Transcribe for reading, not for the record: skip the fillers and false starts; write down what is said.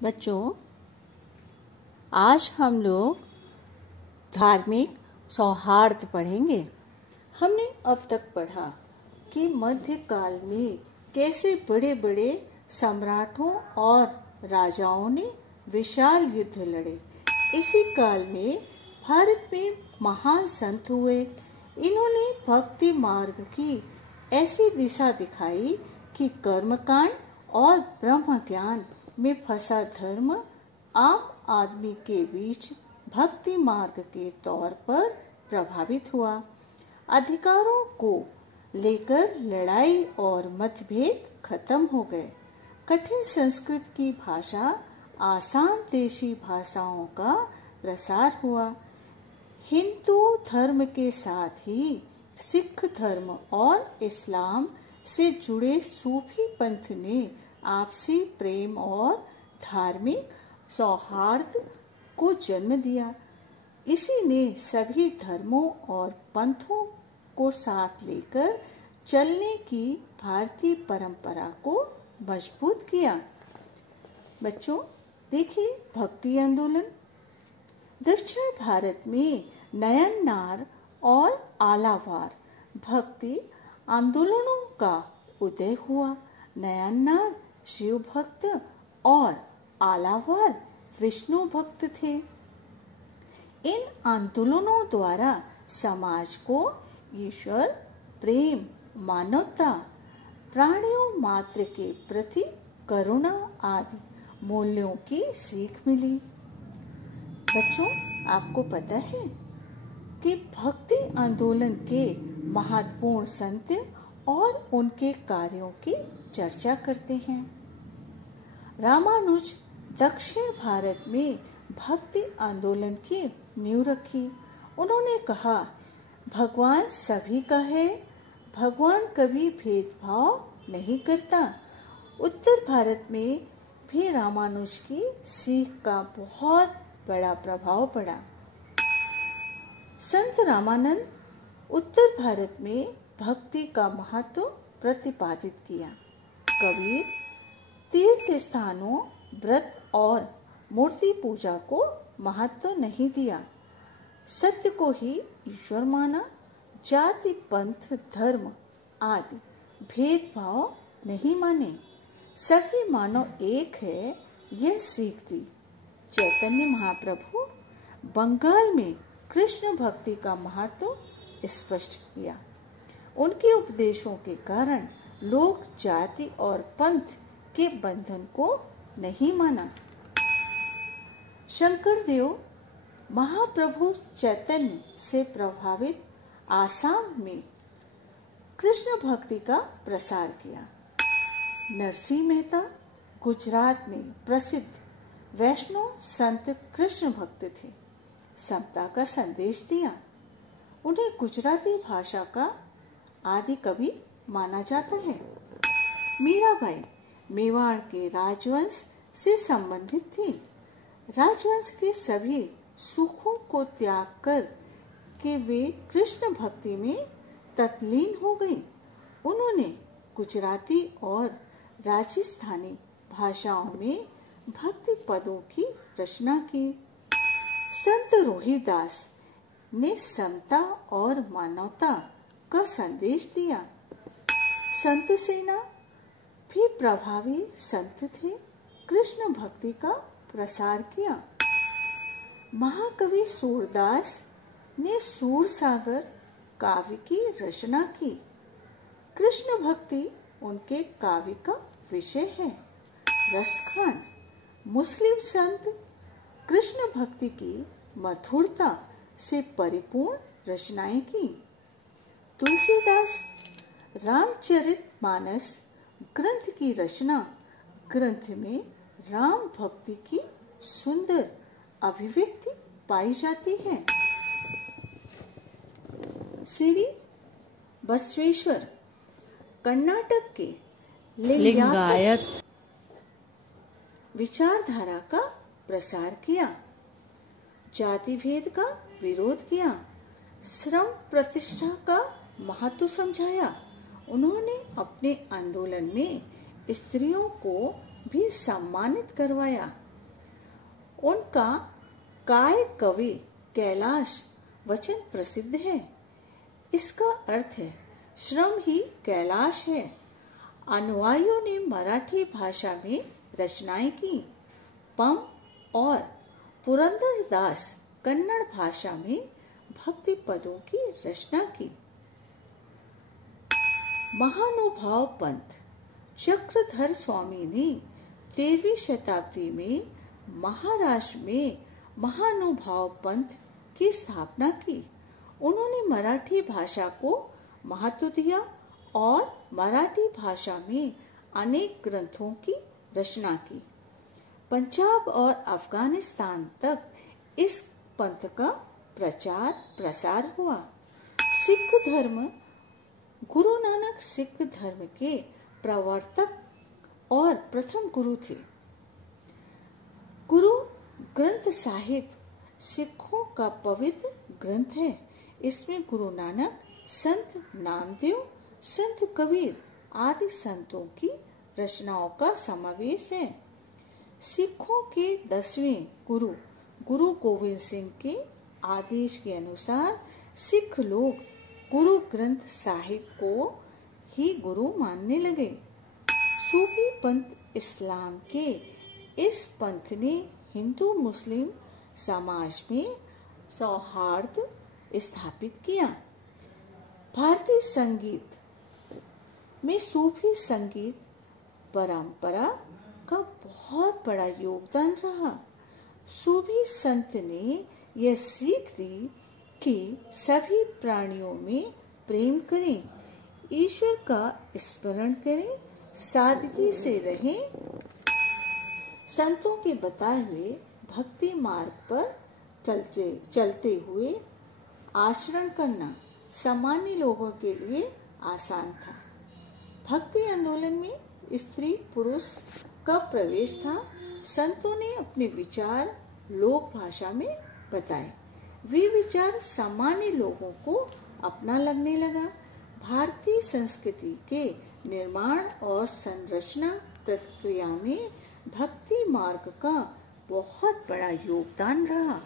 बच्चों, आज हम लोग धार्मिक सौहार्द पढ़ेंगे। हमने अब तक पढ़ा कि मध्यकाल में कैसे बड़े बड़े सम्राटों और राजाओं ने विशाल युद्ध लड़े। इसी काल में भारत में महान संत हुए। इन्होंने भक्ति मार्ग की ऐसी दिशा दिखाई कि कर्मकांड और ब्रह्म ज्ञान में फंसा धर्म आम आदमी के बीच भक्ति मार्ग के तौर पर प्रभावित हुआ। अधिकारों को लेकर लड़ाई और मतभेद खत्म हो गए। कठिन संस्कृत की भाषा आसान देशी भाषाओं का प्रसार हुआ। हिंदू धर्म के साथ ही सिख धर्म और इस्लाम से जुड़े सूफी पंथ ने आपसी प्रेम और धार्मिक सौहार्द को जन्म दिया। इसी ने सभी धर्मों और पंथों को साथ लेकर चलने की भारतीय परंपरा को मजबूत किया। बच्चों, देखिए भक्ति आंदोलन। दक्षिण भारत में नयननार और आलावार भक्ति आंदोलनों का उदय हुआ। नयननार शिव भक्त और आलावार विष्णु भक्त थे। इन आंदोलनों द्वारा समाज को ईश्वर, प्रेम, मानवता, प्राणियों मात्र के प्रति करुणा आदि मूल्यों की सीख मिली। बच्चों, आपको पता है कि भक्ति आंदोलन के महत्वपूर्ण संत और उनके कार्यों की चर्चा करते हैं। रामानुज दक्षिण भारत में भक्ति आंदोलन की नींव रखी। उन्होंने कहा, भगवान सभी का है, भगवान कभी भेदभाव नहीं करता। उत्तर भारत में भी रामानुज की सीख का बहुत बड़ा प्रभाव पड़ा। संत रामानंद उत्तर भारत में भक्ति का महत्व प्रतिपादित किया। कबीर तीर्थ स्थानों, व्रत और मूर्ति पूजा को महत्व नहीं दिया। सत्य को ही ईश्वर माना। जाति, पंथ, धर्म आदि भेदभाव नहीं माने। सभी मानव एक है, यह सीख दी। चैतन्य महाप्रभु बंगाल में कृष्ण भक्ति का महत्व स्पष्ट किया। उनके उपदेशों के कारण लोग जाति और पंथ के बंधन को नहीं माना। शंकरदेव महाप्रभु चैतन्य से प्रभावित आसाम में कृष्ण भक्ति का प्रसार किया। नरसिंह मेहता गुजरात में प्रसिद्ध वैष्णव संत कृष्ण भक्त थे। समता का संदेश दिया। उन्हें गुजराती भाषा का आदि कवि माना जाता है। मीराबाई मेवाड़ के राजवंश से संबंधित थी। राजवंश के सभी सुखों को त्याग कर के वे कृष्ण भक्ति में तल्लीन हो गई। उन्होंने गुजराती और राजस्थानी भाषाओं में भक्ति पदों की रचना की। संत रोहिदास ने समता और मानवता का संदेश दिया। संत सेना भी प्रभावी संत थे। कृष्ण भक्ति का प्रसार किया। महाकवि सूरदास ने सूरसागर काव्य की रचना की। कृष्ण भक्ति उनके काव्य का विषय है। रसखान मुस्लिम संत कृष्ण भक्ति की मधुरता से परिपूर्ण रचनाएं की। तुलसीदास रामचरितमानस ग्रंथ की रचना। ग्रंथ में राम भक्ति की सुंदर अभिव्यक्ति पाई जाती है। श्री बसवेश्वर कर्नाटक के लिंगायत विचारधारा का प्रसार किया। जाति भेद का विरोध किया। श्रम प्रतिष्ठा का महत्व समझाया। उन्होंने अपने आंदोलन में स्त्रियों को भी सम्मानित करवाया। उनका काय कवि कैलाश वचन प्रसिद्ध है। इसका अर्थ है श्रम ही कैलाश है। अनुयायियों ने मराठी भाषा में रचनाएं की। पम और पुरंदरदास कन्नड़ भाषा में भक्ति पदों की रचना की। महानुभाव पंथ चक्रधर स्वामी ने 13वीं शताब्दी में महाराष्ट्र में महानुभाव पंथ की स्थापना की। उन्होंने मराठी भाषा को महत्व दिया और मराठी भाषा में अनेक ग्रंथों की रचना की। पंजाब और अफगानिस्तान तक इस पंथ का प्रचार प्रसार हुआ। सिख धर्म गुरु नानक सिख धर्म के प्रवर्तक और प्रथम गुरु थे। गुरु ग्रंथ साहिब सिखों का पवित्र ग्रंथ है। इसमें गुरु नानक, संत नामदेव, संत कबीर आदि संतों की रचनाओं का समावेश है। सिखों के 10वें गुरु गुरु गोविंद सिंह के आदेश के अनुसार सिख लोग गुरु ग्रंथ साहिब को ही गुरु मानने लगे। सूफी पंथ इस्लाम के इस पंथ ने हिंदू मुस्लिम समाज में सौहार्द स्थापित किया। भारतीय संगीत में सूफी संगीत परंपरा का बहुत बड़ा योगदान रहा। सूफी संत ने यह सीख दी कि सभी प्राणियों में प्रेम करें, ईश्वर का स्मरण करें, सादगी से रहें। संतों के बताए हुए भक्ति मार्ग पर चलते हुए आचरण करना सामान्य लोगों के लिए आसान था। भक्ति आंदोलन में स्त्री पुरुष का प्रवेश था। संतों ने अपने विचार लोक भाषा में बताए। वे विचार सामान्य लोगों को अपना लगने लगा। भारतीय संस्कृति के निर्माण और संरचना प्रक्रिया में भक्ति मार्ग का बहुत बड़ा योगदान रहा।